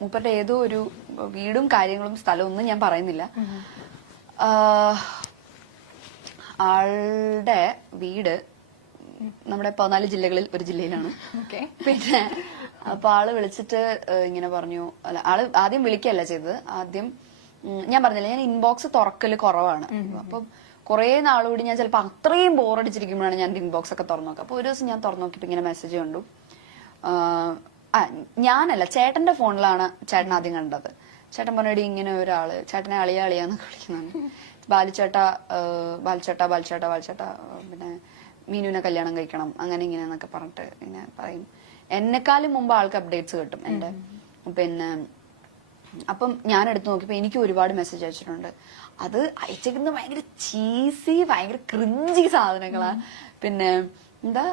മൂപ്പരുടെ ഏതോ ഒരു വീടും കാര്യങ്ങളും സ്ഥലവും ഒന്നും ഞാൻ പറയുന്നില്ല. ആളുടെ വീട് നമ്മുടെ 14 ജില്ലകളിൽ ഒരു ജില്ലയിലാണ്. പിന്നെ അപ്പൊ ആള് വിളിച്ചിട്ട് ഇങ്ങനെ പറഞ്ഞു, അല്ല ആള് ആദ്യം വിളിക്കല്ല ചെയ്തത്, ആദ്യം ഞാൻ പറഞ്ഞില്ല ഞാൻ ഇൻബോക്സ് തുറക്കല് കുറവാണ്. അപ്പൊ കുറെ നാളുകൂടി ഞാൻ ചിലപ്പോ അത്രയും ബോറടിച്ചിരിക്കുമ്പോഴാണ് ഞാൻ ഇൻബോക്സ് ഒക്കെ തുറന്നു നോക്കുക. അപ്പൊ ഒരു ദിവസം ഞാൻ തുറന്നു നോക്കിയപ്പോ ഇങ്ങനെ മെസ്സേജ് കണ്ടു. ഞാനല്ല, ചേട്ടന്റെ ഫോണിലാണ് ചേട്ടൻ ആദ്യം കണ്ടത്. ചേട്ടൻ പറഞ്ഞടി ഇങ്ങനെ ഒരാള്, ചേട്ടനെ അളിയാന്ന് വിളിക്കുന്നുണ്ട്, ബാലിച്ചേട്ട പിന്നെ മീനുവിനെ കല്യാണം കഴിക്കണം അങ്ങനെ ഇങ്ങനെ എന്നൊക്കെ പറഞ്ഞിട്ട് ഇങ്ങനെ പറയും. എന്നെക്കാളും മുമ്പ് ആൾക്ക് അപ്ഡേറ്റ്സ് കിട്ടും എന്റെ. പിന്നെ അപ്പം ഞാൻ എടുത്തു നോക്കിയപ്പോ എനിക്ക് ഒരുപാട് മെസ്സേജ് അയച്ചിട്ടുണ്ട്. അത് അയച്ചേക്കുന്നത് ഭയങ്കര ചീസി, ഭയങ്കര ക്രിഞ്ചി സാധനങ്ങളാ. പിന്നെ എന്താ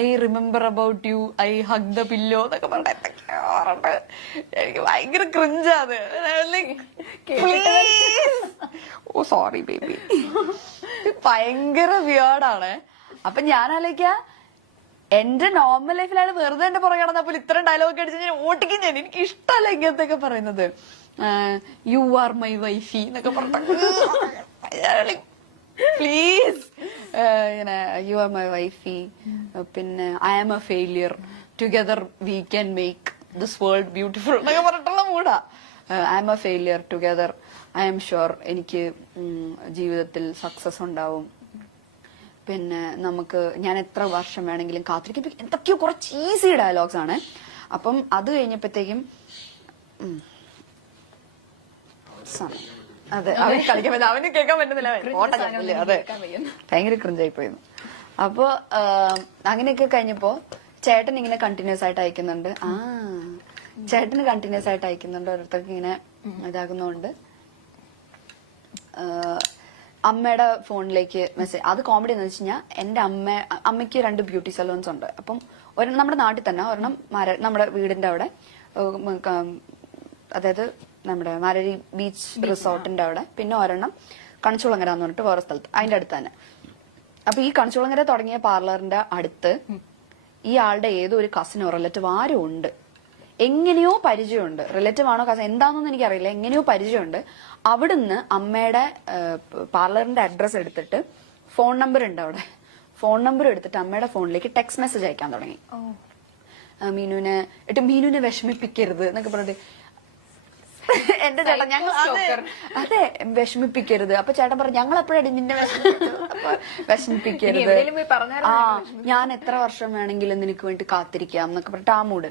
I remember about you, I hug the pillow എന്നൊക്കെ പറഞ്ഞിട്ട് എനിക്ക് ഭയങ്കര ക്രിഞ്ചാത്. ഓ സോറി ബേബി, ഭയങ്കര വിയേർഡാണ്. അപ്പൊ ഞാൻ ആലോചിക്ക, എന്റെ നോർമൽ ലൈഫിലാണ് വെറുതെ എന്റെ പുറകെ നടന്നപ്പോൾ ഇത്രയും ഡയലോഗ് അടിച്ച് ഞാൻ ഓട്ടിക്കും. എനിക്ക് ഇഷ്ടമല്ല ഇങ്ങനത്തെയൊക്കെ പറയുന്നത്. യു ആർ മൈ വൈഫി എന്നൊക്കെ പറഞ്ഞ പ്ലീസ്, ഇങ്ങനെ യു ആർ മൈ വൈഫി, പിന്നെ I am a failure, together we can make this world beautiful എന്നൊക്കെ പറഞ്ഞിട്ടുള്ള മൂടാ. I am a failure, together I am sure എനിക്ക് ജീവിതത്തിൽ സക്സസ് ഉണ്ടാവും, പിന്നെ നമുക്ക് ഞാൻ എത്ര വർഷം വേണമെങ്കിലും കാത്തിരിക്കും. എന്തൊക്കെയോ കുറച്ച് ഈസി ഡയലോഗ്സ് ആണ്. അപ്പം അത് കഴിഞ്ഞപ്പോഴത്തേക്കും അതെ അവന് കളിക്കാൻ പറ്റില്ല, അവന് കേൾക്കാൻ പറ്റുന്നില്ല, അതെ ഭയങ്കര ക്രിഞ്ചായി പോയിരുന്നു. അപ്പൊ അങ്ങനെയൊക്കെ കഴിഞ്ഞപ്പോ ചേട്ടൻ ഇങ്ങനെ കണ്ടിന്യൂസ് ആയിട്ട് അയക്കുന്നുണ്ട്. ചേട്ടന് കണ്ടിന്യൂസ് ആയിട്ട് അയക്കുന്നുണ്ട്, ഓരോരുത്തർക്ക് ഇങ്ങനെ ഇതാകുന്നോണ്ട് അമ്മയുടെ ഫോണിലേക്ക് മെസ്സേജ്. അത് കോമഡി എന്ന് വെച്ച് കഴിഞ്ഞാൽ എന്റെ അമ്മയ്ക്ക് 2 ബ്യൂട്ടി സലൂൺസ് ഉണ്ട്. അപ്പം ഒരെണ്ണം നമ്മുടെ നാട്ടിൽ തന്നെ, ഒരെണ്ണം നമ്മുടെ വീടിന്റെ അവിടെ, അതായത് നമ്മുടെ മാരരി ബീച്ച് റിസോർട്ടിന്റെ അവിടെ, പിന്നെ ഒരെണ്ണം കണിച്ചുളങ്ങര എന്ന് പറഞ്ഞിട്ട് വേറെ സ്ഥലത്ത്, അതിന്റെ അടുത്ത് തന്നെ. അപ്പൊ ഈ കണിച്ചുളങ്ങര തുടങ്ങിയ പാർലറിന്റെ അടുത്ത് ഈ ആളുടെ ഏതോ ഒരു കസിനോ റിലേറ്റീവ് ആരും ഉണ്ട്. എങ്ങനെയോ പരിചയമുണ്ട്, റിലേറ്റീവ് ആണോ കസിൻ എന്താണെന്നൊന്നും എനിക്കറിയില്ല, എങ്ങനെയോ പരിചയമുണ്ട്. അവിടുന്ന് അമ്മയുടെ പാർലറിന്റെ അഡ്രസ് എടുത്തിട്ട്, ഫോൺ നമ്പർ ഉണ്ട് അവിടെ, ഫോൺ നമ്പർ എടുത്തിട്ട് അമ്മയുടെ ഫോണിലേക്ക് ടെക്സ്റ്റ് മെസ്സേജ് അയക്കാൻ തുടങ്ങി. മീനുവിനെ വിഷമിപ്പിക്കരുത് എന്നൊക്കെ പറഞ്ഞിട്ട് എന്റെ ചേട്ടൻ അതെ വിഷമിപ്പിക്കരുത്. അപ്പൊ ചേട്ടൻ പറഞ്ഞു ഞങ്ങൾ എപ്പോഴാണ് നിന്നെ വിഷമിപ്പിക്കരുത്, ഞാൻ എത്ര വർഷം വേണമെങ്കിലും നിനക്ക് വേണ്ടി കാത്തിരിക്കാം എന്നൊക്കെ പറഞ്ഞിട്ട് ആ മൂഡ്.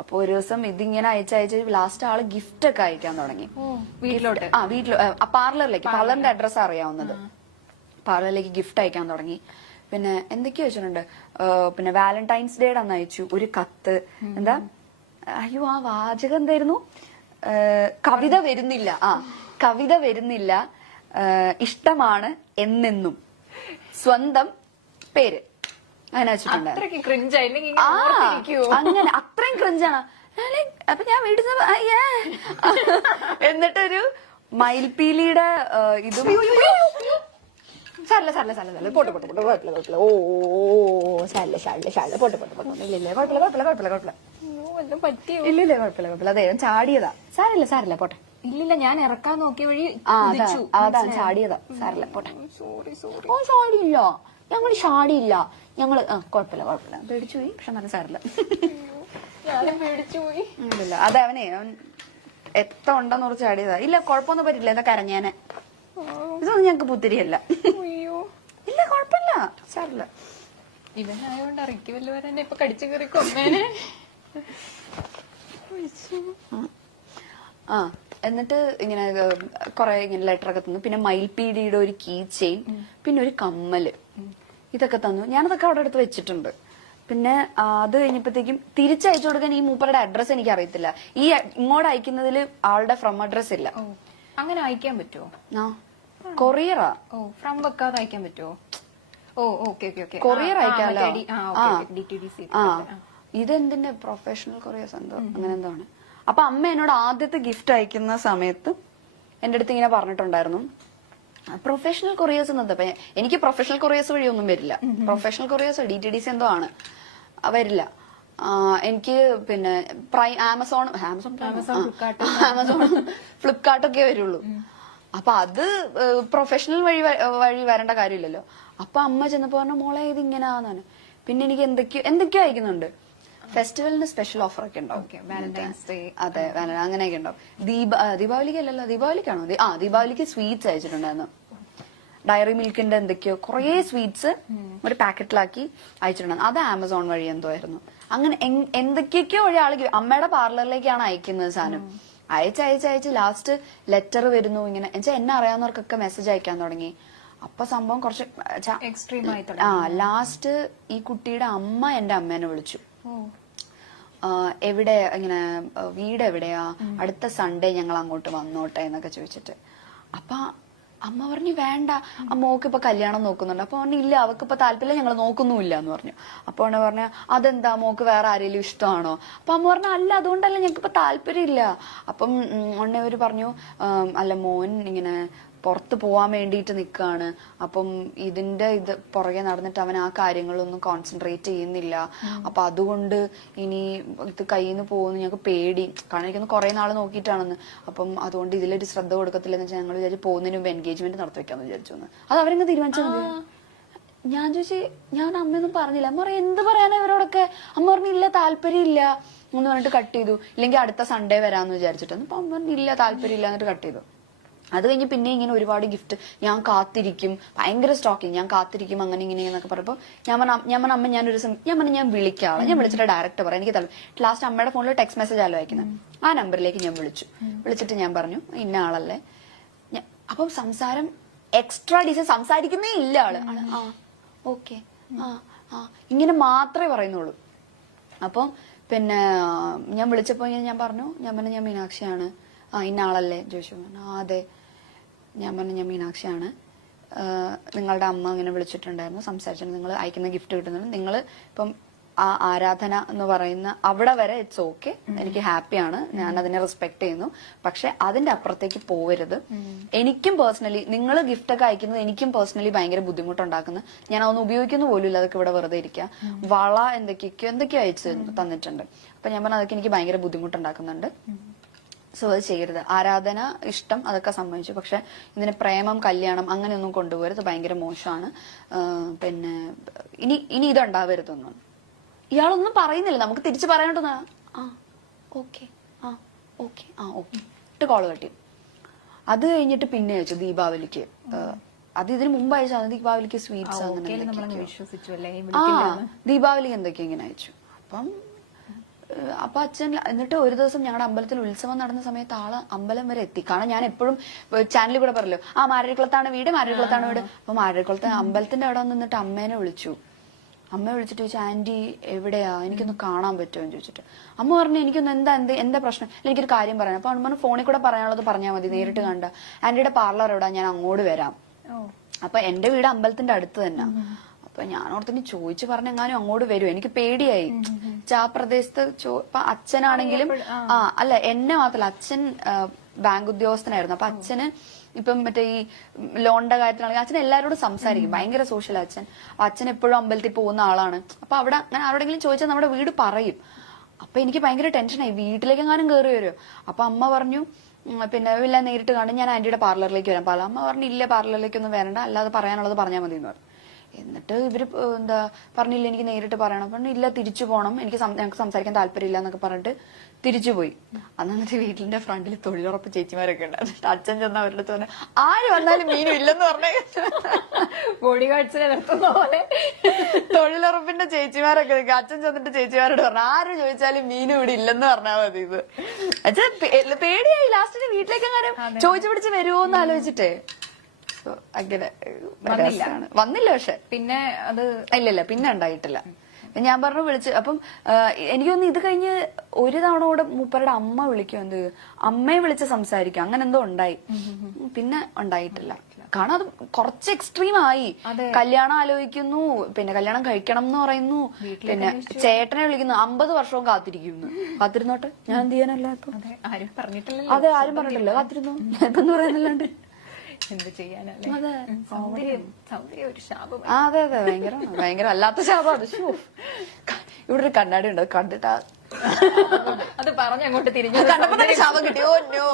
അപ്പൊ ഒരു ദിവസം ഇതിങ്ങനെ അയച്ചയച്ച് ലാസ്റ്റ് ആള് ഗിഫ്റ്റ് ഒക്കെ അയക്കാൻ തുടങ്ങി വീട്ടിലോട്ട്. പാർലറിന്റെ അഡ്രസ് അറിയാവുന്നത്, പാർലറിലേക്ക് ഗിഫ്റ്റ് അയക്കാൻ തുടങ്ങി. പിന്നെ എന്തൊക്കെയോ വെച്ചിട്ടുണ്ട്. പിന്നെ വാലന്റൈൻസ് ഡേയുടെ അന്ന് അയച്ചു ഒരു കത്ത്. എന്താ അയ്യോ ആ വാചകം എന്തായിരുന്നു? കവിത വരുന്നില്ല, കവിത വരുന്നില്ല, ഇഷ്ടമാണ് എന്നെന്നും, സ്വന്തം പേര്, അങ്ങനെ വെച്ചിട്ടുണ്ട്. അങ്ങനെ അത്രയും ക്രിഞ്ചാണ്. അപ്പൊ ഞാൻ വീട്ടിൽ എന്നിട്ടൊരു മയിൽപീലിയുടെ ഇതും അതെ ചാടിയതാ. സാരല്ല പോട്ടെ. ഇല്ലില്ല ഞാൻ ഇറക്കാൻ നോക്കിയ വഴി അതാണ് ചാടിയതാ. സാരല്ല പോട്ടെ. ഓ ചാടിയില്ല, ഞങ്ങൾ ചാടിയില്ല, ഞങ്ങള് കുഴപ്പമില്ല പേടിച്ചു പോയി. പക്ഷെ നല്ല സാരല്ല, ഇല്ല അതെ അവൻ എത്ര ഉണ്ടെന്ന് കുറച്ച് ചാടിയതാ. ഇല്ല കുഴപ്പമൊന്നും പറ്റില്ല, എന്താ കരഞ്ഞാനെ, ഇതൊന്നും ഞങ്ങക്ക് പുത്തിരിയല്ല. ഇല്ല കുഴപ്പമില്ല സാരല്ല. ഇവനായോണ്ട് ഇറക്കി വല്ലവരെ ഇപ്പൊ കടിച്ചു കയറി കൊന്നേനെ. എന്നിട്ട് ഇങ്ങനെ കൊറേ ഇങ്ങനെ ലെറ്റർ ഒക്കെ തന്നു. പിന്നെ മയിൽപീടിയുടെ ഒരു കീ ചെയിൻ, പിന്നെ ഒരു കമ്മല്, ഇതൊക്കെ തന്നു. ഞാനതൊക്കെ അവിടെ അടുത്ത് വെച്ചിട്ടുണ്ട്. പിന്നെ അത് കഴിഞ്ഞപ്പോഴത്തേക്കും തിരിച്ചയച്ചു കൊടുക്കാൻ ഈ മൂപ്പരുടെ അഡ്രസ് എനിക്ക് അറിയത്തില്ല. ഈ ഇങ്ങോട്ട് അയക്കുന്നതിൽ ആളുടെ ഫ്രം അഡ്രസ് ഇല്ല. അങ്ങനെ അയക്കാൻ പറ്റുമോ? കൊറിയറാ. ഫ്രം വെക്കാതെ അയക്കാൻ പറ്റുമോ? കൊറിയർ അയക്കാമല്ലോ. ഇതെന്തിന്റെ പ്രൊഫഷണൽ കൊറിയേഴ്സ് എന്തോ അങ്ങനെ എന്തോ ആണ്. അപ്പൊ അമ്മ എന്നോട് ആദ്യത്തെ ഗിഫ്റ്റ് അയക്കുന്ന സമയത്ത് എന്റെ അടുത്ത് ഇങ്ങനെ പറഞ്ഞിട്ടുണ്ടായിരുന്നു, പ്രൊഫഷണൽ കൊറിയേഴ്സ് എന്നപ്പോ എനിക്ക് പ്രൊഫഷണൽ കൊറിയേഴ്സ് വഴിയൊന്നും വരില്ല. പ്രൊഫഷണൽ കൊറിയേഴ്സ് DTDC എന്തോ ആണ്, വരില്ല. എനിക്ക് പിന്നെ ആമസോൺ ഫ്ലിപ്കാർട്ടൊക്കെ വരുള്ളൂ. അപ്പൊ അത് പ്രൊഫഷണൽ വഴി വരേണ്ട കാര്യമില്ലല്ലോ. അപ്പൊ അമ്മ ചെന്നപ്പോ പറഞ്ഞു മോളെ ഇത് ഇങ്ങനെയാന്നാണ്. പിന്നെ എനിക്ക് എന്തൊക്കെയോ അയക്കുന്നുണ്ട്. ഫെസ്റ്റിവലിന് സ്പെഷ്യൽ ഓഫർ ഒക്കെ ഉണ്ടാവും. അതെ, അങ്ങനെയൊക്കെ ഉണ്ടാവും. ദീപാവലിക്ക് അല്ലല്ലോ, ദീപാവലിക്കാണോ? ദീപാവലിക്ക് സ്വീറ്റ്സ് അയച്ചിട്ടുണ്ടായിരുന്നു. ഡയറി മിൽക്കിന്റെ എന്തൊക്കെയോ കുറേ സ്വീറ്റ്സ് ഒരു പാക്കറ്റിലാക്കി അയച്ചിട്ടുണ്ടായിരുന്നു. അത് ആമസോൺ വഴി എന്തോ ആയിരുന്നു. അങ്ങനെ എന്തൊക്കെയൊക്കെയോ വഴി ആൾക്ക് അമ്മയുടെ പാർലറിലേക്കാണ് അയക്കുന്നത് സാധനം. അയച്ച് ലാസ്റ്റ് ലെറ്റർ വരുന്നു ഇങ്ങനെ. എന്നുവെച്ചാൽ എന്നെ അറിയാവുന്നവർക്കൊക്കെ മെസ്സേജ് അയക്കാൻ തുടങ്ങി. അപ്പൊ സംഭവം കുറച്ച് എക്സ്ട്രീം ആയി. ലാസ്റ്റ് ഈ കുട്ടിയുടെ അമ്മ എന്റെ അമ്മേനെ വിളിച്ചു. എവിടെ ഇങ്ങനെ വീട് എവിടെയാ, അടുത്ത സൺഡേ ഞങ്ങൾ അങ്ങോട്ട് വന്നോട്ടെ എന്നൊക്കെ ചോദിച്ചിട്ട്. അപ്പൊ അമ്മ പറഞ്ഞു വേണ്ട, മോക്ക് ഇപ്പൊ കല്യാണം നോക്കുന്നുണ്ട്. അപ്പൊ പറഞ്ഞു ഇല്ല, അവക്ക് ഇപ്പൊ താല്പര്യം, ഞങ്ങൾ നോക്കുന്നുമില്ല എന്ന് പറഞ്ഞു. അപ്പൊ അവനെ പറഞ്ഞു അതെന്താ, മോക്ക് വേറെ ആരെങ്കിലും ഇഷ്ടമാണോ? അപ്പൊ അമ്മ പറഞ്ഞു അല്ല, അതുകൊണ്ടല്ല, ഞങ്ങൾക്ക് ഇപ്പൊ താല്പര്യമില്ല. അപ്പം അവര് പറഞ്ഞു അല്ല, മോൻ ഇങ്ങനെ പുറത്ത് പോവാൻ വേണ്ടിയിട്ട് നിൽക്കുകയാണ്. അപ്പം ഇത് പുറകെ നടന്നിട്ട് അവൻ ആ കാര്യങ്ങളൊന്നും കോൺസെൻട്രേറ്റ് ചെയ്യുന്നില്ല. അപ്പൊ അതുകൊണ്ട് ഇനി ഇത് കയ്യിൽ നിന്ന് പോകുന്നു ഞങ്ങൾക്ക് പേടി. കാരണം എനിക്കൊന്ന് കുറെ നാൾ നോക്കിയിട്ടാണെന്ന്. അപ്പം അതുകൊണ്ട് ഇതിലൊരു ശ്രദ്ധ കൊടുക്കത്തില്ലെന്ന് വെച്ചാൽ ഞങ്ങൾ വിചാരിച്ചു പോകുന്നതിന് മുമ്പ് എൻഗേജ്മെന്റ് നടത്തി വെക്കാന്ന് വിചാരിച്ചു. അത് അവരെങ്ങ് തീരുമാനിച്ചാൽ മതി. ഞാൻ ചോദിച്ചു, ഞാൻ അമ്മയൊന്നും പറഞ്ഞില്ല. അമ്മ പറഞ്ഞു എന്ത് പറയാനാ ഇവരോടൊക്കെ? അമ്മ പറഞ്ഞു ഇല്ല, താല്പര്യമില്ല എന്ന് പറഞ്ഞിട്ട് കട്ട് ചെയ്തു. ഇല്ലെങ്കിൽ അടുത്ത സൺഡേ വരാന്ന് വിചാരിച്ചിട്ട്. അപ്പൊ അമ്മ പറഞ്ഞു ഇല്ല, താല്പര്യമില്ല എന്നിട്ട് കട്ട് ചെയ്തു. അത് കഴിഞ്ഞ് പിന്നെ ഇങ്ങനെ ഒരുപാട് ഗിഫ്റ്റ്, ഞാൻ കാത്തിരിക്കും, ഭയങ്കര സ്റ്റോക്കിങ്, ഞാൻ കാത്തിരിക്കും, അങ്ങനെ ഇങ്ങനെ എന്നൊക്കെ പറഞ്ഞപ്പോൾ ഞാൻ പറഞ്ഞു അമ്മ ഞാൻ വിളിക്കാം. ഞാൻ വിളിച്ചിട്ട് ഡയറക്റ്റ് പറയാം എനിക്ക് ലാസ്റ്റ് അമ്മയുടെ ഫോണിൽ ടെക്സ്റ്റ് മെസ്സേജ് ആലോ അയക്കുന്നത്. ആ നമ്പറിലേക്ക് ഞാൻ വിളിച്ചിട്ട് ഞാൻ പറഞ്ഞു ഇന്ന ആളല്ലേ. അപ്പം സംസാരം എക്സ്ട്രാ ഡീസൽ, സംസാരിക്കുന്നേ ഇല്ല ആള്. ആ ഓക്കെ ഇങ്ങനെ മാത്രമേ പറയുന്നുള്ളൂ. അപ്പം പിന്നെ ഞാൻ വിളിച്ചപ്പോ ഞാൻ പറഞ്ഞു ഞാൻ മീനാക്ഷിയാണ്. ഇന്ന ആളല്ലേ ചോദിച്ചു. അതെ. ഞാൻ പറഞ്ഞു ഞാൻ മീനാക്ഷിയാണ്, നിങ്ങളുടെ അമ്മ ഇങ്ങനെ വിളിച്ചിട്ടുണ്ടായിരുന്നു, സംസാരിച്ചിട്ടുണ്ട്, നിങ്ങൾ അയക്കുന്ന ഗിഫ്റ്റ് കിട്ടുന്നുണ്ട്. നിങ്ങൾ ഇപ്പം ആ ആരാധന എന്ന് പറയുന്ന അവിടെ വരെ ഇറ്റ്സ് ഓക്കെ, എനിക്ക് ഹാപ്പിയാണ്, ഞാൻ അതിനെ റെസ്പെക്ട് ചെയ്യുന്നു. പക്ഷെ അതിന്റെ അപ്പുറത്തേക്ക് പോവരുത്. എനിക്കും പേഴ്സണലി നിങ്ങൾ ഗിഫ്റ്റ് ഒക്കെ അയക്കുന്നത് എനിക്കും പേഴ്സണലി ഭയങ്കര ബുദ്ധിമുട്ടുണ്ടാക്കുന്നത്. ഞാൻ അതൊന്നും ഉപയോഗിക്കുന്ന പോലും ഇല്ല, അതൊക്കെ ഇവിടെ വെറുതെ ഇരിക്കുക. വള എന്തൊക്കെയോ അയച്ചു തന്നിട്ടുണ്ട്. അപ്പൊ ഞാൻ പറഞ്ഞു അതൊക്കെ എനിക്ക് ഭയങ്കര ബുദ്ധിമുട്ടുണ്ടാക്കുന്നുണ്ട്. സോ അത് ചെയ്യരുത്. ആരാധന, ഇഷ്ടം അതൊക്കെ സമ്മതിച്ചു. പക്ഷെ ഇതിന് പ്രേമം, കല്യാണം അങ്ങനെയൊന്നും കൊണ്ടുപോകരുത്, ഭയങ്കര മോശമാണ്. പിന്നെ ഇനി ഇതുണ്ടാവരുതൊന്നും. ഇയാളൊന്നും പറയുന്നില്ല, നമുക്ക് തിരിച്ചു പറയാണ്ടോന്നാ. ഓക്കെ ഇട്ട് കോള് കട്ടി. അത് കഴിഞ്ഞിട്ട് പിന്നെ അയച്ചു ദീപാവലിക്ക്. അത് ഇതിന് മുമ്പ് അയച്ചാൽ ദീപാവലിക്ക് സ്വീറ്റ്സ് ദീപാവലിക്ക് എന്തൊക്കെയാ ഇങ്ങനെ അയച്ചു. അപ്പൊ അച്ഛൻ എന്നിട്ട് ഒരു ദിവസം ഞങ്ങളുടെ അമ്പലത്തിൽ ഉത്സവം നടന്ന സമയത്ത് ആള് അമ്പലം വരെ എത്തി. കാരണം ഞാൻ എപ്പോഴും ചാനലിൽ കൂടെ പറയല്ലോ മാരരിക്കുളത്താണ് വീട്. അപ്പൊ മാരരിക്കുളത്ത് അമ്പലത്തിന്റെ അവിടെ നിന്നിട്ട് അമ്മേനെ വിളിച്ചു. അമ്മയെ വിളിച്ചിട്ട് ചോദിച്ചു ആന്റി എവിടെയാ, എനിക്കൊന്ന് കാണാൻ പറ്റുമോ എന്ന് ചോദിച്ചിട്ട്. അമ്മ പറഞ്ഞു എനിക്കൊന്ന് എന്താ പ്രശ്നം, എനിക്കൊരു കാര്യം പറയാം. അപ്പൊ അമ്മ ഫോണിൽ കൂടെ പറയാനുള്ളത് പറഞ്ഞാൽ മതി, നേരിട്ട് കണ്ട. ആന്റിയുടെ പാർലർ എവിടാ, ഞാൻ അങ്ങോട്ട് വരാം. അപ്പൊ എന്റെ വീട് അമ്പലത്തിന്റെ അടുത്ത് തന്നെ. അപ്പൊ ഞാൻ ഓർത്തിന് ചോദിച്ചു പറഞ്ഞെങ്ങാനും അങ്ങോട്ട് വരും. എനിക്ക് പേടിയായി. ആ പ്രദേശത്ത് ഇപ്പൊ അച്ഛനാണെങ്കിലും അല്ല എന്നെ മാത്രല്ല, അച്ഛൻ ബാങ്ക് ഉദ്യോഗസ്ഥനായിരുന്നു. അപ്പൊ അച്ഛന് ഇപ്പം മറ്റേ ഈ ലോണിന്റെ കാര്യത്തിലാണെങ്കിൽ അച്ഛൻ എല്ലാവരോടും സംസാരിക്കും, ഭയങ്കര സോഷ്യൽ അച്ഛൻ. അച്ഛൻ എപ്പോഴും അമ്പലത്തിൽ പോകുന്ന ആളാണ്. അപ്പൊ അവിടെ അങ്ങനെ ആരോടെങ്കിലും ചോദിച്ചാൽ നമ്മുടെ വീട് പറയും. അപ്പൊ എനിക്ക് ഭയങ്കര ടെൻഷനായി, വീട്ടിലേക്കെങ്ങാനും കയറി വരുമോ. അപ്പൊ അമ്മ പറഞ്ഞു പിന്നെ ഇല്ല, നേരിട്ട് കാണും, ഞാൻ ആന്റിയുടെ പാർലറിലേക്ക് വരാം. അമ്മ പറഞ്ഞു ഇല്ല, പാർലറിലേക്കൊന്നും വരണ്ട, അല്ലാതെ പറയാനുള്ളത് പറഞ്ഞാൽ മതി എന്ന് പറഞ്ഞു. എന്നിട്ട് ഇവര് പറഞ്ഞില്ല എനിക്ക് നേരിട്ട് പറയണം. പറഞ്ഞു ഇല്ല, തിരിച്ചു പോകണം, ഞങ്ങൾക്ക് സംസാരിക്കാൻ താല്പര്യമില്ല എന്നൊക്കെ പറഞ്ഞിട്ട് തിരിച്ചുപോയി. എന്നിട്ട് വീട്ടിന്റെ ഫ്രണ്ടിൽ തൊഴിലുറപ്പ് ചേച്ചിമാരൊക്കെ ഉണ്ട്. എന്നിട്ട് അച്ഛൻ ചെന്ന് അവരുടെ അടുത്ത് പറഞ്ഞു ആര് വന്നാലും മീനും ഇല്ലെന്ന് പറഞ്ഞേ. ബോഡി ഗാർഡ്സിനെ നിർത്തുന്ന പോലെ തൊഴിലുറപ്പിന്റെ ചേച്ചിമാരൊക്കെ അച്ഛൻ ചെന്നിട്ട് ചേച്ചിമാരോട് പറഞ്ഞു ആര് ചോദിച്ചാലും മീനും ഇവിടെ ഇല്ലെന്ന് പറഞ്ഞാൽ മതി. ഇത് അച്ഛൻ പേടിയായി. ലാസ്റ്റിന് വീട്ടിലേക്ക് അങ്ങനെ ചോദിച്ചു പിടിച്ച് വരുമോന്ന് ആലോചിച്ചിട്ടേ അങ്ങനെ വന്നില്ല. പക്ഷെ പിന്നെ അത് ഇല്ല പിന്നെ ഉണ്ടായിട്ടില്ല. ഞാൻ പറഞ്ഞു വിളിച്ച്. അപ്പം എനിക്കൊന്ന് ഇത് കഴിഞ്ഞ് ഒരു തവണ കൂടെ മൂപ്പരുടെ അമ്മ വിളിക്കും, അമ്മയെ വിളിച്ച് സംസാരിക്കും, അങ്ങനെ എന്തോ ഉണ്ടായി. പിന്നെ ഉണ്ടായിട്ടില്ല. കാരണം അത് കുറച്ച് എക്സ്ട്രീം ആയി. കല്യാണം ആലോചിക്കുന്നു, പിന്നെ കല്യാണം കഴിക്കണം എന്ന് പറയുന്നു, പിന്നെ ചേട്ടനെ വിളിക്കുന്നു, 50 വർഷവും കാത്തിരിക്കുന്നു. കാത്തിരുന്നോട്ടെ, ഞാൻ എന്ത് ചെയ്യാനല്ല. അതെ, ആരും പറഞ്ഞിട്ടില്ല. കാത്തിരുന്നു എന്ന് പറയാനല്ലാണ്ട് എന്ത് ചെയ്യാനല്ലേ. സൗന്ദര്യം ഒരു ശാപം. അതെ ഭയങ്കര അല്ലാത്ത ശാപം അത്. ഇവിടെ ഒരു കണ്ണാടി ഉണ്ട് അത് കണ്ടിട്ടാ അത് പറഞ്ഞ് അങ്ങോട്ട് തിരിഞ്ഞു കണ്ടപ്പോ തന്നെ ശവം കിട്ടി. Oh no.